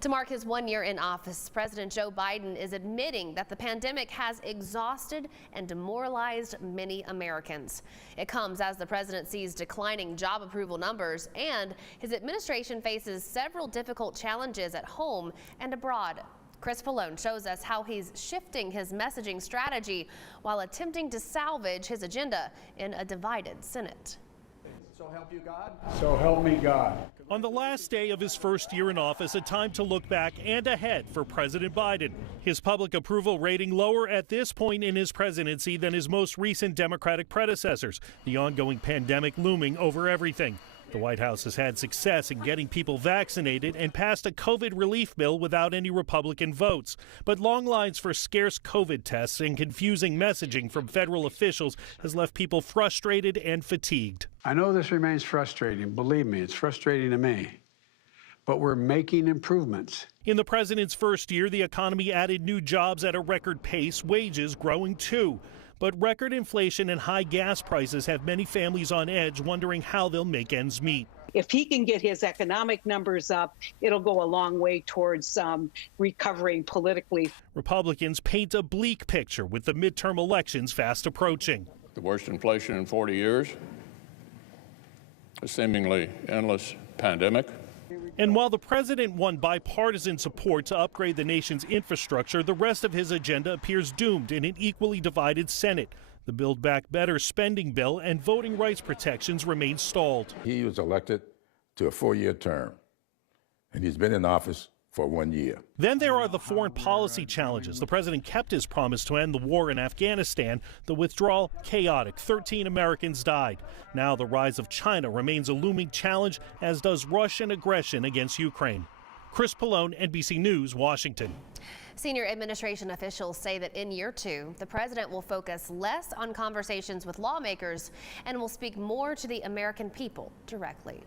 To mark his 1 year in office, President Joe Biden is admitting that the pandemic has exhausted and demoralized many Americans. It comes as the president sees declining job approval numbers, and his administration faces several difficult challenges at home and abroad. Chris Pallone shows us how he's shifting his messaging strategy while attempting to salvage his agenda in a divided Senate. So help you God. So help me God. On the last day of his first year in office, a time to look back and ahead for President Biden. His public approval rating lower at this point in his presidency than his most recent Democratic predecessors, the ongoing pandemic looming over everything. The White House has had success in getting people vaccinated and passed a COVID relief bill without any Republican votes. But long lines for scarce COVID tests and confusing messaging from federal officials has left people frustrated and fatigued. I know this remains frustrating. Believe me, it's frustrating to me. But we're making improvements. In the president's first year, the economy added new jobs at a record pace, wages growing too. But record inflation and high gas prices have many families on edge, wondering how they'll make ends meet. If he can get his economic numbers up, it'll go a long way towards recovering politically. Republicans paint a bleak picture with the midterm elections fast approaching. The worst inflation in 40 years, a seemingly endless pandemic. And while the president won bipartisan support to upgrade the nation's infrastructure, the rest of his agenda appears doomed in an equally divided Senate. The Build Back Better spending bill and voting rights protections remain stalled. He was elected to a 4-year term, and he's been in office for 1 year. Then there are the foreign policy challenges. The president kept his promise to end the war in Afghanistan. The withdrawal, chaotic. 13 Americans died. Now the rise of China remains a looming challenge, as does Russian aggression against Ukraine. Chris Pallone, NBC News, Washington. Senior administration officials say that in year 2, the president will focus less on conversations with lawmakers and will speak more to the American people directly.